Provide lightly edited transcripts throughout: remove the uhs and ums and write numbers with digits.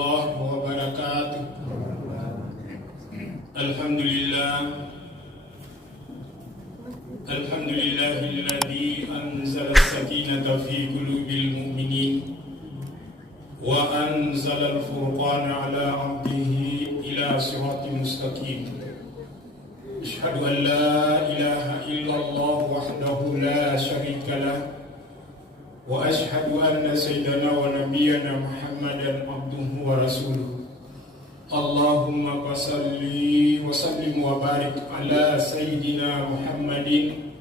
warahmatullahi wabarakatuh. Alhamdulillahilladzi anzala as-sakinata fi qulubil mu'minin wa anzala al-furqana ala 'abdihi ila siratin mustaqim. Asyhadu an la ilaha illallah wahdahu la syarika lah wa ashhadu anna sayyidana wa nabiyyana Muhammadan abduhu wa rasuluh. Allahumma salli wa sallim wa barik ala sayyidina Muhammadin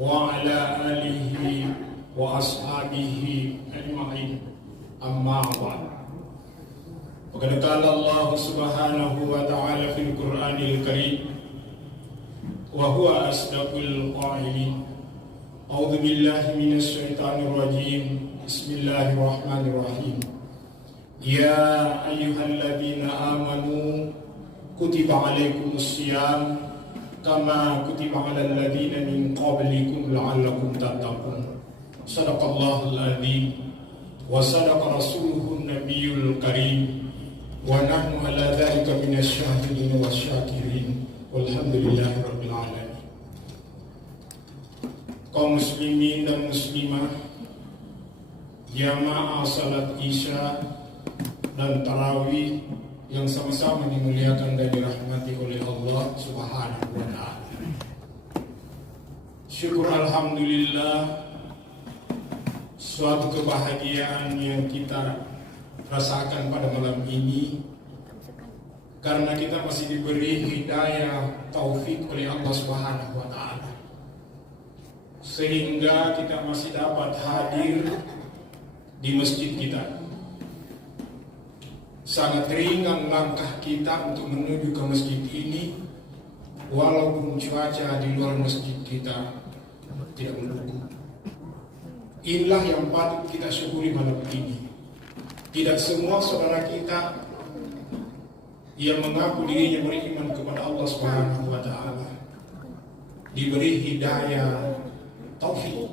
wa ala alihi wa ashabihi ajma'in. Amma ba'd. Faqad qala Allah subhanahu wa ta'ala fil Qur'anil Karim wa huwa asdaqul qailin. A'udzu billahi minasy syaithanir rajim. Bismillahirrahmanirrahim. Ya ayyuhalladzina amanu kutiba alaikumus syiyam kama kutiba alal ladzina min qablikum la'allakum tattaqun. Shadaqallahul adzim wa sadaqa rasuluhun nabiyyul karim wa nahnu ala dzalika minasy syahidin wasyakirin. Walhamdulillahirabbil alamin. Kaum muslimin dan muslimah, jamaah salat isya dan tarawih yang sama-sama dimuliakan dan dirahmati oleh Allah Subhanahu wa ta'ala. Syukur alhamdulillah, suatu kebahagiaan yang kita rasakan pada malam ini karena kita masih diberi hidayah taufik oleh Allah Subhanahu wa ta'ala, sehingga kita masih dapat hadir di masjid kita. Sangat ringan langkah kita untuk menuju ke masjid ini, walaupun cuaca di luar masjid kita tidak mendukung. Inilah yang patut kita syukuri malam ini. Tidak semua saudara kita yang mengaku dirinya beriman kepada Allah Subhanahu wa ta'ala diberi hidayah taufik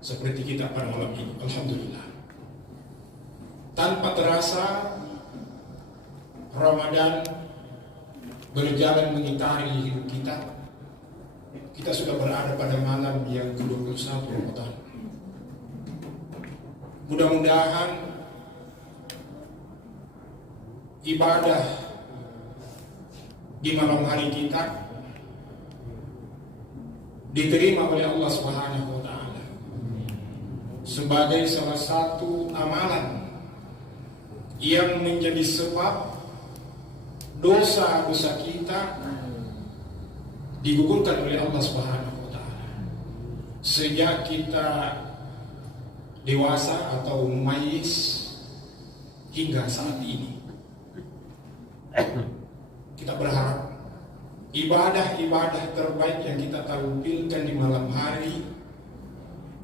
seperti kita pada malam ini. Alhamdulillah. Tanpa terasa Ramadan berjalan mengitari hidup kita. Kita sudah berada pada malam yang ke-21 Ramadan. Mudah-mudahan ibadah di malam hari kita diterima oleh Allah Subhanahu wa ta'ala sebagai salah satu amalan yang menjadi sebab dosa-dosa kita digugurkan oleh Allah Subhanahu wa ta'ala sejak kita dewasa atau mumayyiz hingga saat ini. Kita berharap ibadah-ibadah terbaik yang kita tampilkan di malam hari,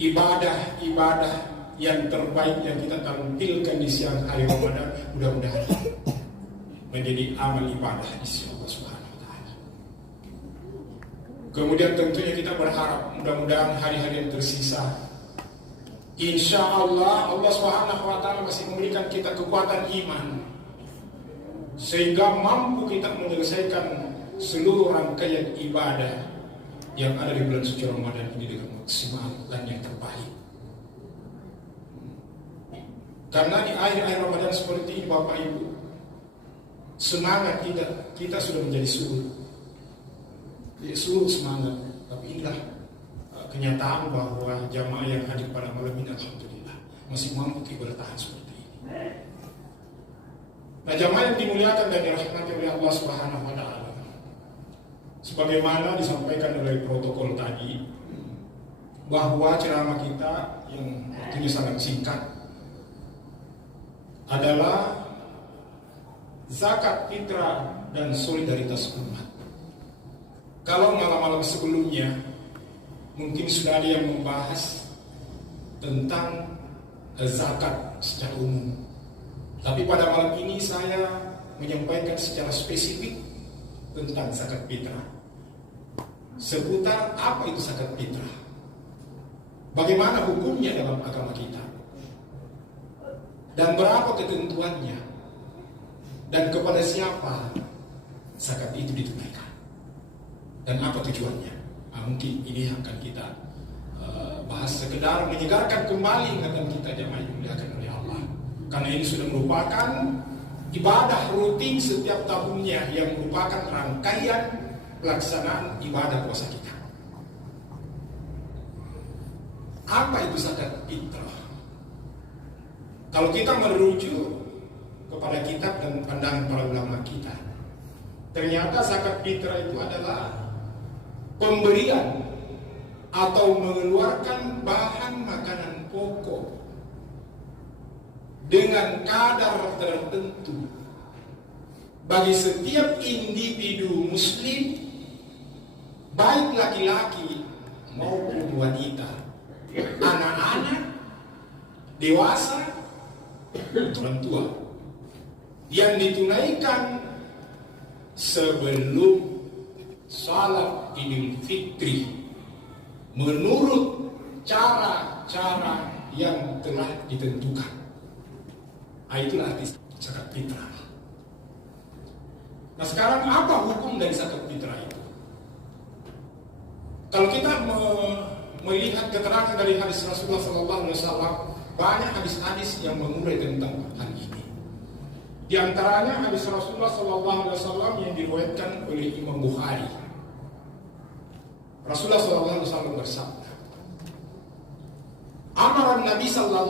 ibadah-ibadah yang terbaik yang kita tampilkan di siang hari Ramadan, mudah-mudahan menjadi amal ibadah di sisi Allah Subhanahu wa ta'ala. Kemudian tentunya kita berharap mudah-mudahan hari-hari yang tersisa, insya Allah Allah Subhanahu wa ta'ala masih memberikan kita kekuatan iman sehingga mampu kita menyelesaikan seluruh rangkaian ibadah yang ada di bulan suci Ramadan ini dengan maksimal dan yang terbaik. Karena di akhir-akhir Ramadan seperti ini Bapak Ibu, semangat kita sudah menjadi surut semangat. Tapi inilah kenyataan bahwa jamaah yang hadir pada malam ini alhamdulillah masih mampu bertahan seperti ini. Nah, jamaah yang dimuliakan dan dirahmati oleh Allah Subhanahu wa ta'ala, sebagaimana disampaikan oleh protokol tadi, bahwa ceramah kita yang waktunya sangat singkat adalah zakat fitrah dan solidaritas umat. Kalau malam-malam sebelumnya mungkin sudah ada yang membahas tentang zakat secara umum, tapi pada malam ini saya menyampaikan secara spesifik tentang zakat fitrah, seputar apa itu zakat fitrah, bagaimana hukumnya dalam agama kita, dan berapa ketentuannya, dan kepada siapa zakat itu ditunaikan dan apa tujuannya. Mungkin ini akan kita bahas sekedar menyegarkan kembali ingatan kita jemaah yang dimuliakan oleh Allah, karena ini sudah merupakan ibadah rutin setiap tahunnya yang merupakan rangkaian pelaksanaan ibadah puasa kita. Apa itu zakat fitrah? Kalau kita merujuk kepada kitab dan pandangan para ulama kita, ternyata zakat fitrah itu adalah pemberian atau mengeluarkan bahan makanan pokok dengan kadar tertentu bagi setiap individu muslim, baik laki-laki maupun wanita, anak-anak, dewasa, orang tua, yang ditunaikan sebelum salat Idul Fitri menurut cara-cara yang telah ditentukan. Itulah arti zakat fitrah. Nah, sekarang apa hukum dari zakat fitrah itu? Kalau kita melihat keterangan dari hadis Rasulullah SAW, banyak hadis-hadis yang mengurai tentang hal ini. Di antaranya hadis Rasulullah SAW yang diriwayatkan oleh Imam Bukhari. Rasulullah SAW bersabda, Amar Nabi SAW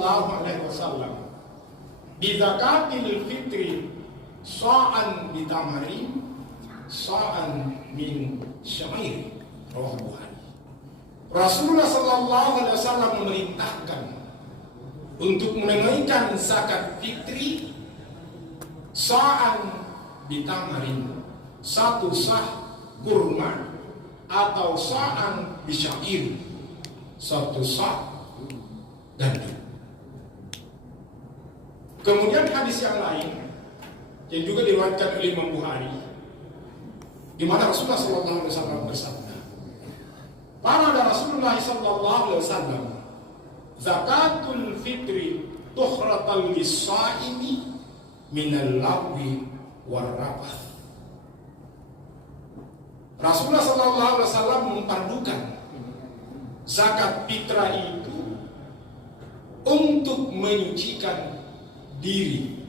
bi zakatil fitri sa'an bitamarin sa'an min syair. Rawah Bukhari. Rasulullah SAW memerintahkan untuk menunaikan zakat fitri sa'an bitamarin, satu sah kurma, atau sa'an bisyair, satu sah gandum. Kemudian hadis yang lain yang juga diriwayatkan oleh Imam Bukhari, di mana Rasulullah SAW bersabda, "Qala Rasulullah SAW, zakatul fitri tuhratal lis-shaimi minal lagwi war-rafath." Rasulullah SAW mempardukan zakat fitrah itu untuk menyucikan diri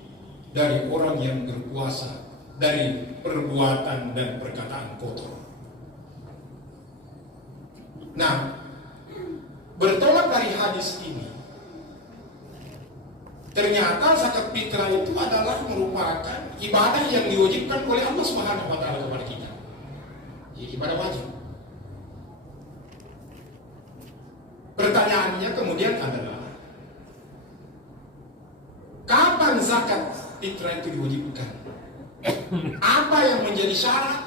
dari orang yang berpuasa dari perbuatan dan perkataan kotor. Nah, bertolak dari hadis ini, ternyata zakat fitrah itu adalah merupakan ibadah yang diwajibkan oleh Allah Subhanahu wa taala kepada kita. Ibadah wajib. Pertanyaannya kemudian adalah, kapan zakat fitrah itu diwajibkan? Apa yang menjadi syarat?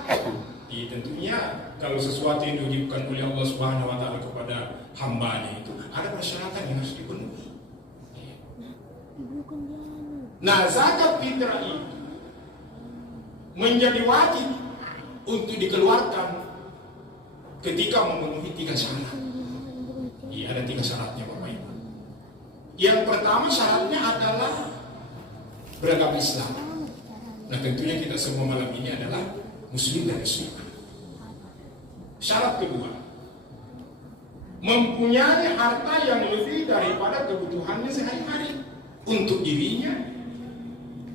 Tentunya kalau sesuatu yang diwajibkan oleh Allah Subhanahu wa taala kepada hambanya itu ada persyaratan yang harus dipenuhi. Nah, zakat fitrah itu menjadi wajib untuk dikeluarkan ketika memenuhi 3 syarat. Ada 3 syaratnya Bapak Ibu. Yang pertama syaratnya adalah beragama Islam. Nah, tentunya kita semua malam ini adalah muslim dan muslimah. Syarat kedua, mempunyai harta yang lebih daripada kebutuhannya sehari-hari untuk dirinya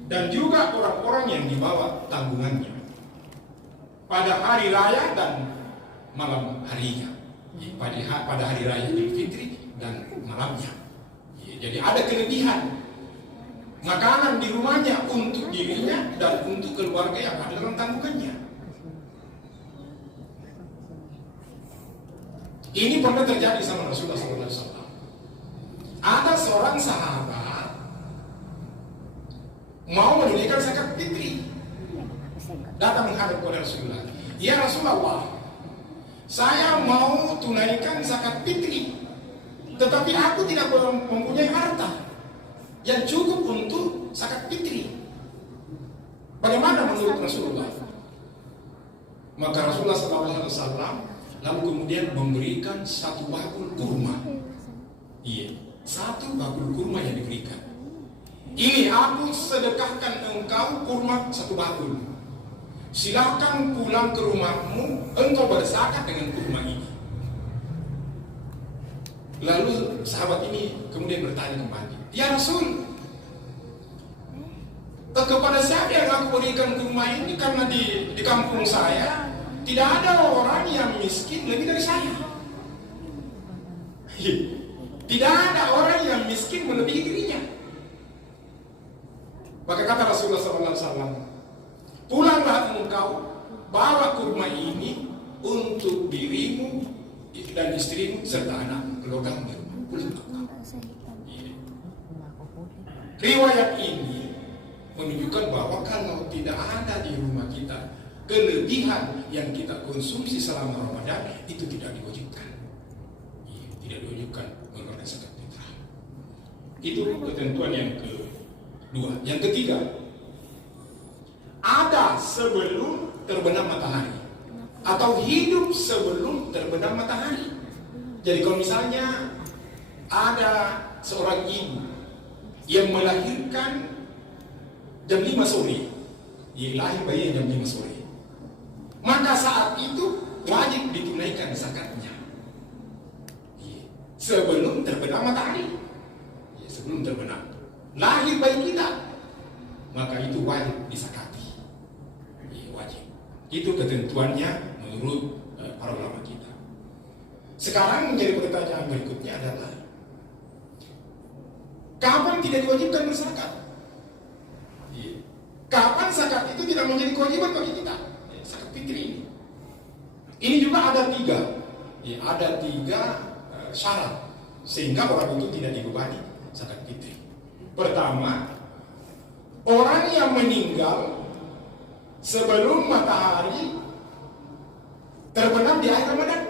dan juga orang-orang yang dibawa tanggungannya pada hari raya dan malam harinya, pada hari raya Idul Fitri dan malamnya. Jadi ada kelebihan makanan di rumahnya untuk dirinya dan untuk keluarga yang ada dalam tanggungannya. Ini pernah terjadi sama Rasulullah SAW. Ada seorang sahabat mau menunaikan zakat fitri, datang menghadap kepada Rasulullah. Ya Rasulullah, saya mau tunaikan zakat fitri, tetapi aku tidak mempunyai harta yang cukup untuk zakat fitri. Bagaimana menurut Rasulullah? Maka Rasulullah SAW lalu kemudian memberikan 1 bakul kurma. 1 bakul kurma yang diberikan. Ini aku sedekahkan engkau kurma 1 bakul. Silakan pulang ke rumahmu, engkau berzakat dengan kurma ini. Lalu sahabat ini kemudian bertanya kembali, ya Rasul, kepada siapa yang aku berikan kurma ini? Karena di kampung saya tidak ada orang yang miskin lebih dari saya. Tidak ada orang yang miskin melebihi dirinya. Maka kata Rasulullah SAW, pulanglah engkau, bawa kurma ini untuk dirimu dan istrimu serta anak keluargamu. Riwayat ini menunjukkan bahwa kalau tidak ada di rumah kita kelebihan yang kita konsumsi selama Ramadan, itu tidak diwajibkan. Tidak diwajibkan mengeluarkan zakat fitrah. Itu ketentuan yang kedua. Yang ketiga, ada sebelum terbenam matahari atau hidup sebelum terbenam matahari. Jadi kalau misalnya ada seorang ibu yang melahirkan jam 5 sore, lahir bayi jam 5 sore, maka saat itu wajib ditunaikan zakatnya sebelum terbenam matahari. Sebelum terbenam lahir bayi kita, maka itu wajib disakati. Wajib. Itu ketentuannya menurut para ulama kita. Sekarang menjadi pertanyaan berikutnya adalah, kapan tidak diwajibkan berzakat? Kapan zakat itu tidak menjadi kewajiban bagi kita? Zakat fitri ini. Ini juga ada 3. Ada 3 syarat sehingga orang itu tidak dibebani zakat fitri. Pertama, orang yang meninggal sebelum matahari terbenam di akhir Ramadan.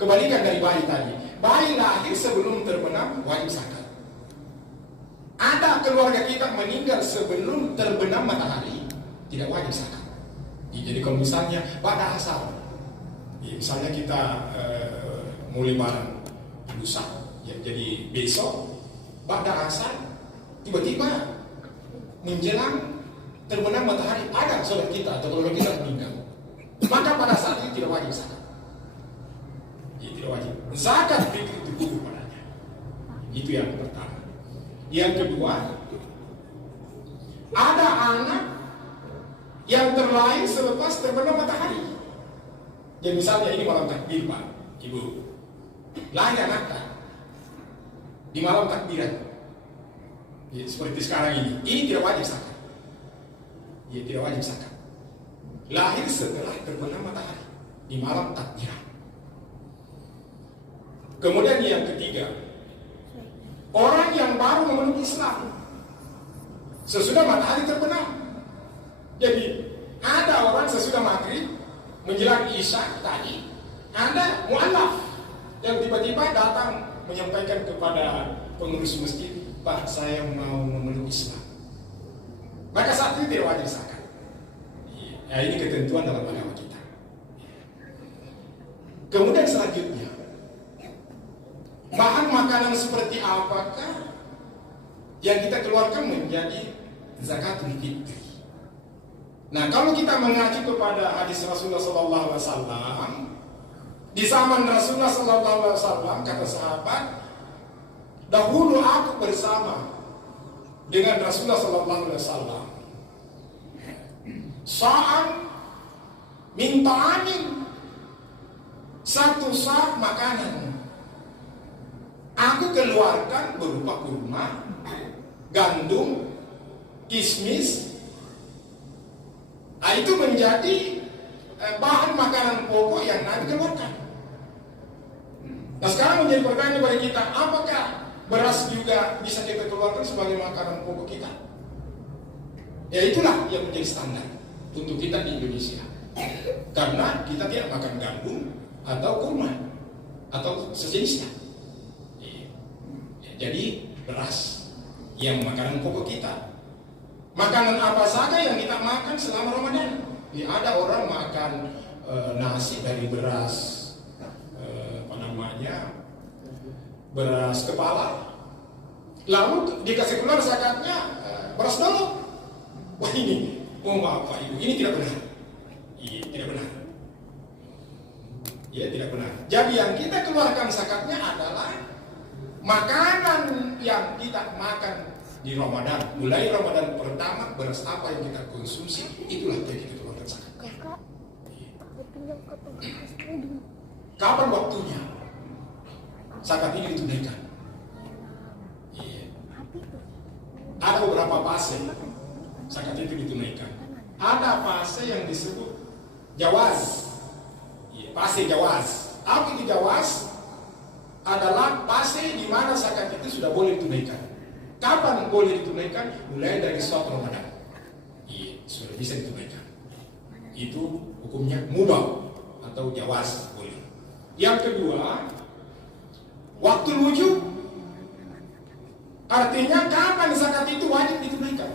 Kebalikan dari bayi tadi. Bayi lahir sebelum terbenam wajib zakat. Ada keluarga kita meninggal sebelum terbenam matahari, tidak wajib zakat. Jadi kalau misalnya pada asal, misalnya kita mulai barang lusa, jadi besok pada asal tiba-tiba menjelang terbenam matahari ada saudara kita atau keluarga kita meninggal, maka pada saat itu tidak wajib zakat. Tidak wajib zakat itu gugur padanya. Itu yang pertama. Yang kedua, ada anak yang terlahir selepas terbenam matahari. Jadi misalnya ini malam takbir, Pak, Ibu, lahir anak di malam takbiran, seperti sekarang ini tidak wajib zakat. Tidak wajib zakat. Lahir setelah terbenam matahari di malam takbiran. Kemudian yang ketiga, orang yang baru memeluk Islam sesudah matahari terbenam. Jadi ada orang sesudah maghrib menjelang isya tadi, ada mu'alaf yang tiba-tiba datang menyampaikan kepada pengurus masjid, Pak, saya mau memeluk Islam. Maka saat itu tidak wajib zakat. Ini ketentuan dalam agama kita. Kemudian selanjutnya, bahan makanan seperti apakah yang kita keluarkan menjadi zakatul fitri? Nah, kalau kita mengacu kepada hadis Rasulullah SAW, di zaman Rasulullah SAW kata sahabat, dahulu aku bersama dengan Rasulullah SAW, sa'an minta angin, 1 sa' makanan aku keluarkan berupa kurma, gandum, kismis. Itu menjadi bahan makanan pokok yang Nabi keluarkan. Nah, sekarang menjadi pertanyaan kepada kita, apakah beras juga bisa kita keluarkan sebagai makanan pokok kita? Ya, itulah yang menjadi standar untuk kita di Indonesia. Karena kita tidak makan gandum atau kurma atau sejenisnya. Jadi beras yang makanan pokok kita. Makanan apa saja yang kita makan selama Ramadan? Ada orang makan nasi dari beras beras kepala, Lalu dikasih keluar zakatnya beras dulu. Wah ini, maaf Pak Ibu, ini tidak benar. Iya, tidak benar. Ya, tidak benar. Jadi yang kita keluarkan zakatnya adalah makanan yang kita makan di Ramadan. Mulai Ramadan pertama, beras apa yang kita konsumsi, itulah yang kita keluarkan zakatnya. Kapan waktunya zakat ini ditunaikan? Iya. Ada beberapa fase zakat itu ditunaikan. Ada fase yang disebut jawaz. Iya, fase jawaz. Apa itu jawaz? Adalah fase di mana zakat itu sudah boleh ditunaikan. Kapan boleh ditunaikan? Mulai dari suatu Ramadan. Iya, sudah bisa ditunaikan. Itu hukumnya mubah atau jawaz boleh. Yang kedua, waktu wujub. Artinya kapan zakat itu wajib ditunaikan?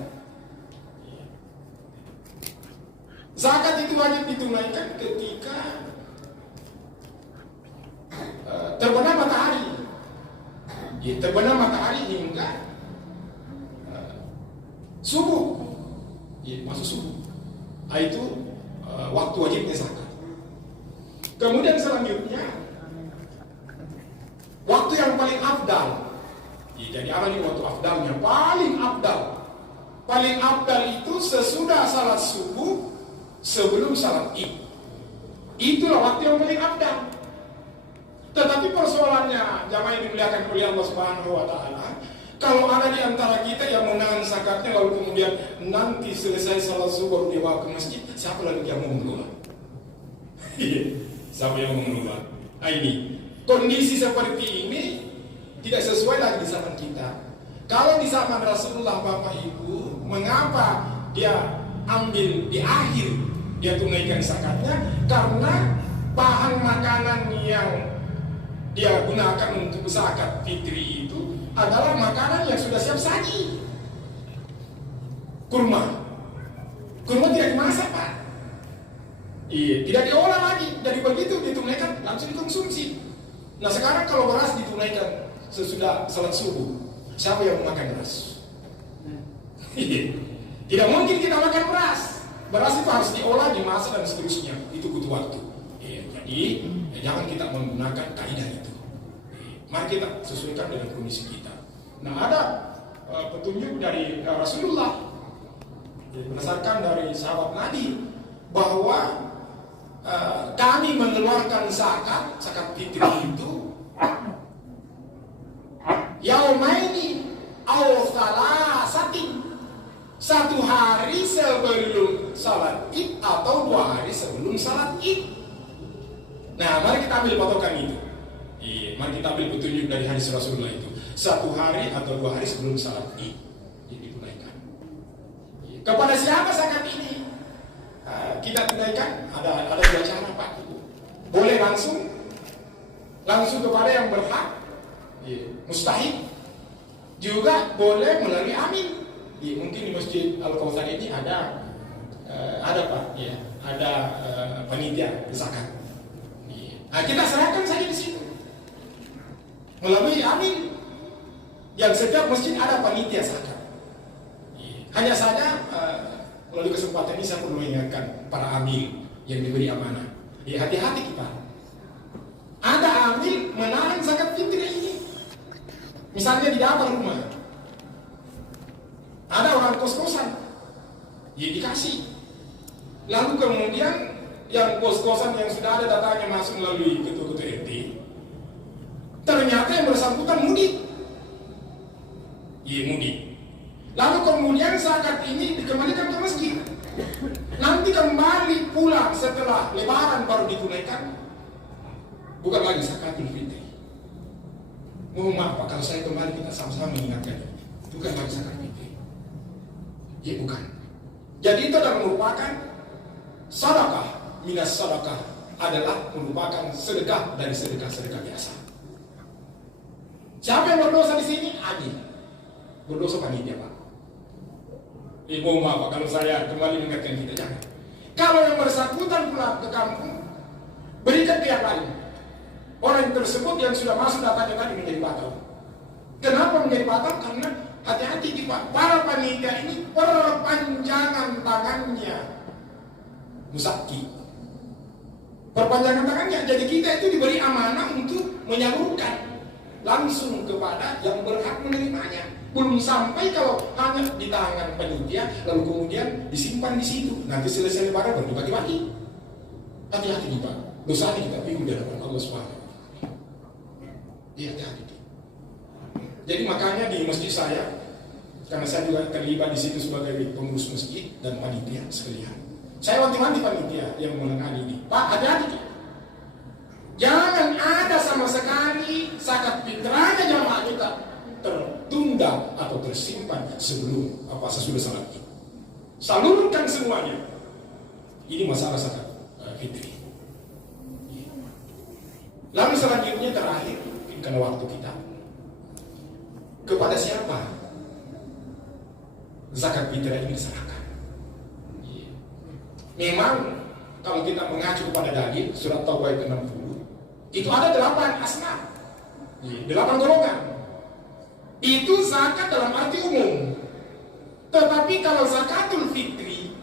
Zakat itu wajib ditunaikan ketika terbenam matahari. Ya, terbenam matahari hingga subuh. Ya, masuk subuh. Itu waktu wajibnya zakat. Kemudian selanjutnya waktu yang paling afdal. Ya, jadi apa nih waktu afdalnya? Paling afdal. Paling afdal itu sesudah salat subuh, sebelum salat Id. Itulah waktu yang paling afdal. Tetapi persoalannya, jamaah yang dimuliakan oleh Allah Subhanahu wa taala, kalau ada di antara kita yang menahan zakatnya lalu kemudian nanti selesai salat subuh dia bawa ke masjid, siapa lagi yang mau mengelola? Siapa yang mau mengelola? Nah ini, kondisi seperti ini tidak sesuai lagi di zaman kita. Kalau di zaman Rasulullah Bapak Ibu, mengapa dia ambil di akhir, dia tunaikan zakatnya? Karena bahan makanan yang dia gunakan untuk zakat fitri itu adalah makanan yang sudah siap saji. Kurma tidak dimasak Pak. Iya, tidak diolah lagi. Dari begitu ditunaikan langsung dikonsumsi. Nah sekarang kalau beras ditunaikan sesudah salat subuh, siapa yang makan beras? Tidak mungkin kita makan beras. Beras itu harus diolah, dimasak dan seterusnya. Itu butuh waktu. Jadi jangan kita menggunakan kaidah itu. Mari kita sesuaikan dengan kondisi kita. Nah ada petunjuk dari Rasulullah berdasarkan dari sahabat Nabi bahwa kami mengeluarkan zakat fitri itu yaumaini aw salasatin, satu hari sebelum salat Id atau 2 hari sebelum salat Id. Nah mari kita ambil patokan itu. Mari kita ambil petunjuk dari hadis Rasulullah itu, 1 hari atau 2 hari sebelum salat Id ditunaikan. Kepada siapa zakat ini kita tunaikan? Ada 2 cara Pak. Boleh langsung kepada yang berhak, mustahik. Juga boleh melalui amin. Mungkin di Masjid Al-Kautsar ini ada Pak, ada panitia zakat. Nah, kita serahkan saja di situ melalui amin. Yang setiap masjid ada panitia zakat. Hanya saja melalui kesempatan ini saya perlu mengingatkan para amil yang diberi amanah. Hati-hati kita. Ada amil menahan zakat fitri ini. Misalnya di dapur rumah, ada orang kos-kosan, dikasih. Lalu kemudian yang kos-kosan yang sudah ada datanya masuk melalui ketua-ketua RT, ternyata yang bersangkutan mudik. Mudik. Lalu kemudian zakat ini dikembalikan ke masjid. Nanti kembali pulang setelah lebaran baru ditunaikan. Bukan lagi zakat fitri. Mohon maaf Pak, kalau saya kembali kita sama-sama mengingatkan, bukan lagi zakat fitri. Bukan. Jadi itu adalah merupakan sedekah. Minas sedekah adalah merupakan sedekah dari sedekah biasa. Siapa yang berdosa di sini? Adil. Berdosa panitia Pak. Mohon maaf Pak, kalau saya kembali mengingatkan kita, jangan. Kalau yang bersangkutan pulang ke kampung, berikan ke yang lain. Orang tersebut yang sudah masuk datanya tadi menjadi batal. Kenapa menjadi batal? Karena hati-hati di Pak, para panitia ini perpanjangan tangannya musaki. Perpanjangan tangannya, jadi kita itu diberi amanah untuk menyalurkan langsung kepada yang berhak menerimanya. Belum sampai kalau hanya di tangan panitia, lalu kemudian disimpan di situ. Nanti selesai lebaran baru dibagi-bagi. Hati-hati nih Pak, dosa ini kita pilih di hadapan Allah Subhanahu. Iya, hati-hati. Jadi makanya di masjid saya, karena saya juga terlibat di situ sebagai pengurus masjid dan panitia sekalian. Saya wanti-wanti panitia yang menangani ini. Pak, hati-hati. Jangan ada sama sekali zakat fitrahnya jamaah kita tertunda atau tersimpan sebelum sesudah salat Id. Salurkan semuanya. Ini masalah zakat fitri. Lalu selanjutnya terakhir, karena waktu kita, kepada siapa zakat fitrah ini diserahkan? Memang kalau kita mengacu kepada dalil surat Taubah ayat 60, itu ada 8 asnaf, 8 golongan. Itu zakat dalam arti umum. Tetapi kalau zakatul fitri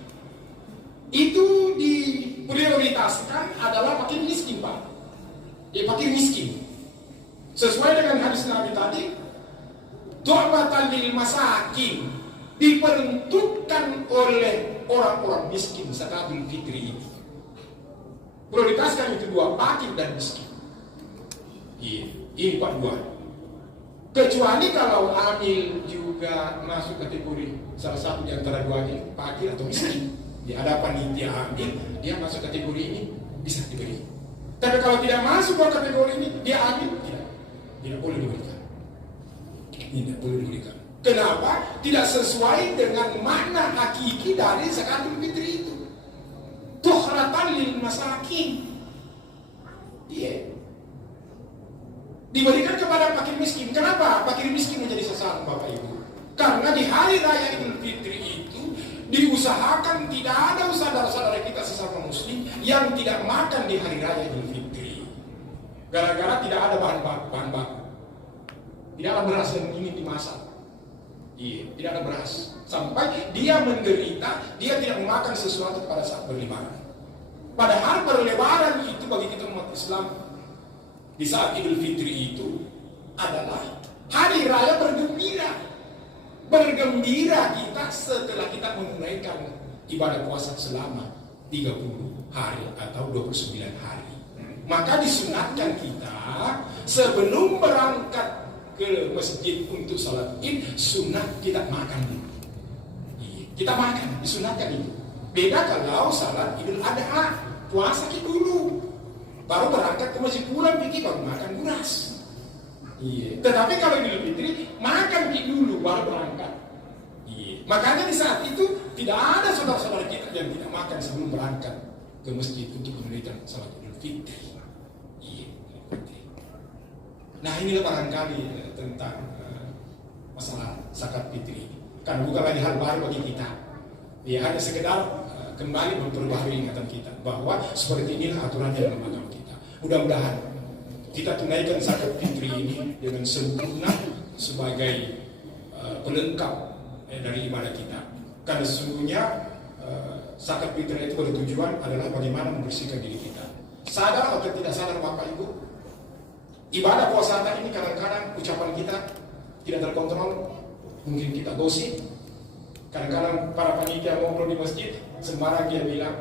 itu diprioritaskan adalah fakir miskin, Pak. Fakir miskin. Sesuai dengan hadis Nabi tadi, tu'batan lil masakin, diperuntukkan oleh orang-orang miskin zakatul fitri ini. Prioritaskan itu 2, fakir dan miskin. Ini Pak 2. Kecuali kalau amil juga masuk kategori salah satu di antara 2 ini, fakir atau miskin. Ada panitia amil, dia masuk kategori ini, bisa diberi. Tapi kalau tidak masuk ke kategori ini, dia amil, tidak boleh diberikan. Tidak boleh diberikan. Kenapa? Tidak sesuai dengan makna hakiki dari zakatul fitri itu. Tuhratan lil masakin. Diberikan kepada fakir miskin. Kenapa fakir miskin menjadi sasaran Bapak Ibu? Karena di hari raya Idul Fitri itu diusahakan tidak ada saudara-saudara kita sesama muslim yang tidak makan di hari raya Idul Fitri. Gara-gara tidak ada bahan baku. Tidak ada beras yang ingin dimasak. Tidak ada beras. Sampai dia menderita, dia tidak memakan sesuatu pada saat berlebaran. Padahal berlebaran itu bagi kita umat Islam di saat Idul Fitri itu adalah hari raya bergembira. Bergembira kita setelah kita menunaikan ibadah puasa selama 30 hari atau 29 hari. Maka disunatkan kita sebelum berangkat ke masjid untuk salat Id, sunat kita makan dulu. Kita makan, disunatkan itu. Beda kalau salat Idul Adha, puasa dulu. Baru berangkat ke masjid, pulang pergi baru makan beras. Tetapi kalau Idul Fitri, makan dulu baru berangkat. Makanya di saat itu tidak ada saudara-saudara kita yang tidak makan sebelum berangkat ke masjid untuk menunaikan salat Idul Fitri. Nah, inilah barangkali tentang masalah zakat fitri. Kan bukan lagi hal baru bagi kita. Hanya sekedar kembali memperbaharui ingatan kita bahwa seperti inilah aturan yang agama kita. Mudah-mudahan kita tunaikan zakat fitri ini dengan sempurna sebagai pelengkap dari ibadah kita. Karena sesungguhnya zakat fitri itu bertujuan adalah bagaimana membersihkan diri kita. Sadar atau tidak sadar Bapak Ibu, ibadah puasa ini kadang-kadang ucapan kita tidak terkontrol. Mungkin kita gosip. Kadang-kadang para panitia ngobrol di masjid, sembarang dia bilang,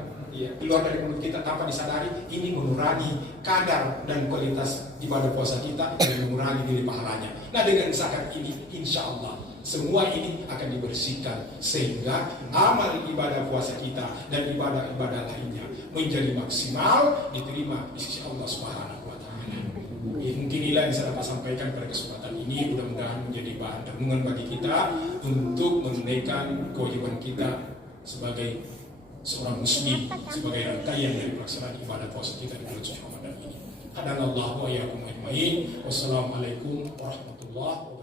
keluar dari mulut kita tanpa disadari, ini mengurangi kadar dan kualitas ibadah puasa kita dan mengurangi nilai pahalanya. Nah, dengan zakat ini, insya Allah semua ini akan dibersihkan sehingga amal ibadah puasa kita dan ibadah-ibadah lainnya menjadi maksimal diterima di sisi Allah Subhanahu wa Ta'ala. Mungkin inilah yang saya dapat sampaikan pada kesempatan ini. Mudah-mudahan menjadi bahan renungan bagi kita untuk menunaikan kewajiban kita sebagai seorang muslim, sebagai rangkaian dari pelaksanaan ibadah puasa kita di bulan suci Ramadan ini. Hadanallahu wa iyyakum ajmain. Wassalamualaikum warahmatullahi wabarakatuh.